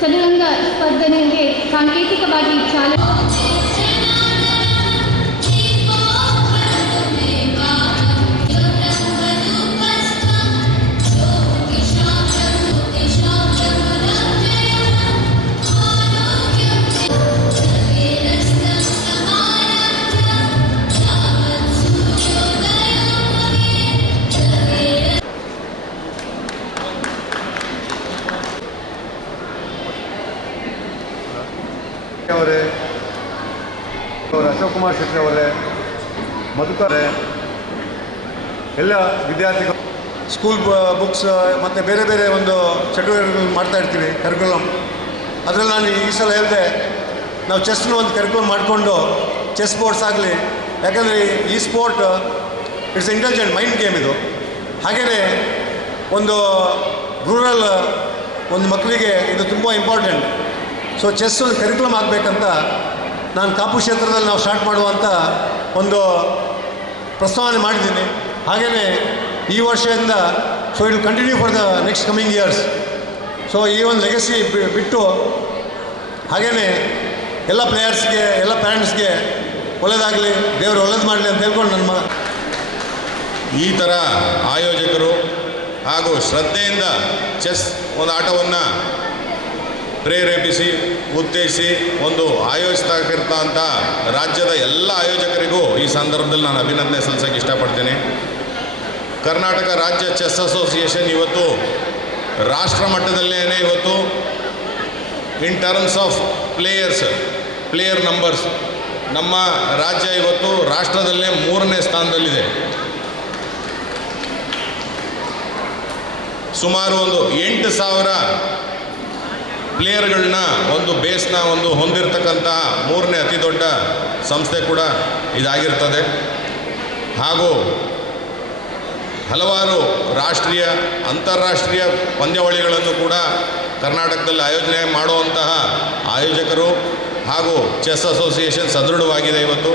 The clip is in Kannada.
ಚದುರಂಗ ಸ್ಪರ್ಧೆಗೆ ಸಾಂಕೇತಿಕವಾಗಿ ಚಾಲನೆ. ಅವರೇ, ಅಶೋಕ್ ಕುಮಾರ್ ಶೆಟ್ಟಿ ಅವರೇ, ಮಧುಕರ್ ಎಲ್ಲ ವಿದ್ಯಾರ್ಥಿಗಳು ಸ್ಕೂಲ್ ಬುಕ್ಸ್ ಮತ್ತು ಬೇರೆ ಬೇರೆ ಒಂದು ಚಟುವಟಿಕೆಗಳು ಮಾಡ್ತಾ ಇರ್ತೀವಿ ಕರಿಕ್ಯುಲಮ್. ಅದರಲ್ಲಿ ನಾನು ಈ ಸಲ ಹೇಳಿದೆ, ನಾವು ಚೆಸ್ನ ಒಂದು ಕರಿಕ್ಯುಲಮ್ ಮಾಡಿಕೊಂಡು ಚೆಸ್ ಬೋರ್ಡ್ಸ್ ಆಗಲಿ, ಯಾಕಂದರೆ ಈ sport it's intelligent mind game ಇದು. ಹಾಗೆಯೇ ಒಂದು ರೂರಲ್ ಒಂದು ಮಕ್ಕಳಿಗೆ ಇದು ತುಂಬ ಇಂಪಾರ್ಟೆಂಟ್. ಸೊ ಚೆಸ್ ಒಂದು ಕರಿಕ್ಯುಲಮ್ ಆಗಬೇಕಂತ ನಾನು ಕಾಪು ಕ್ಷೇತ್ರದಲ್ಲಿ ನಾವು ಸ್ಟಾರ್ಟ್ ಮಾಡುವಂಥ ಒಂದು ಪ್ರಸ್ತಾವನೆ ಮಾಡಿದ್ದೀನಿ. ಹಾಗೆಯೇ ಈ ವರ್ಷದಿಂದ so it will continue for the next coming years. So ಈ ಒಂದು ಲೆಗಸಿ ಬಿಟ್ಟು ಹಾಗೆಯೇ ಎಲ್ಲ ಪ್ಲೇಯರ್ಸ್ಗೆ, ಎಲ್ಲ ಪ್ಯಾರೆಂಟ್ಸ್ಗೆ ಒಳ್ಳೆಯದಾಗಲಿ, ದೇವರು ಒಳ್ಳೇದು ಮಾಡಲಿ ಅಂತ ಹೇಳ್ಕೊಂಡು ನನ್ನ ಈ ಥರ ಆಯೋಜಕರು ಹಾಗೂ ಶ್ರದ್ಧೆಯಿಂದ ಚೆಸ್ ಒಂದು ಆಟವನ್ನು ಪ್ರೇರೇಪಿಸಿ ಉತ್ತೇಜಿಸಿ ಒಂದು ಆಯೋಜಿಸ್ತಕ್ಕಂಥ ರಾಜ್ಯದ ಎಲ್ಲ ಆಯೋಜಕರಿಗೂ ಈ ಸಂದರ್ಭದಲ್ಲಿ ನಾನು ಅಭಿನಂದನೆ ಸಲ್ಲಿಸೋಕ್ಕೆ ಇಷ್ಟಪಡ್ತೀನಿ. ಕರ್ನಾಟಕ ರಾಜ್ಯ ಚೆಸ್ ಅಸೋಸಿಯೇಷನ್ ಇವತ್ತು ರಾಷ್ಟ್ರ ಮಟ್ಟದಲ್ಲೇ ಇವತ್ತು in terms of player numbers ನಮ್ಮ ರಾಜ್ಯ ಇವತ್ತು ರಾಷ್ಟ್ರದಲ್ಲೇ 3ನೇ ಸ್ಥಾನದಲ್ಲಿದೆ. ಸುಮಾರು ಒಂದು 8,000 ಪ್ಲೇಯರ್ಗಳನ್ನ ಒಂದು ಬೇಸ್ನ ಒಂದು ಹೊಂದಿರತಕ್ಕಂಥ 3ನೇ ಅತಿ ದೊಡ್ಡ ಸಂಸ್ಥೆ ಕೂಡ ಇದಾಗಿರ್ತದೆ. ಹಾಗೂ ಹಲವಾರು ರಾಷ್ಟ್ರೀಯ ಅಂತಾರಾಷ್ಟ್ರೀಯ ಪಂದ್ಯಾವಳಿಗಳನ್ನು ಕೂಡ ಕರ್ನಾಟಕದಲ್ಲಿ ಆಯೋಜನೆ ಮಾಡುವಂತಹ ಆಯೋಜಕರು ಹಾಗೂ ಚೆಸ್ ಅಸೋಸಿಯೇಷನ್ ಸದೃಢವಾಗಿದೆ ಇವತ್ತು.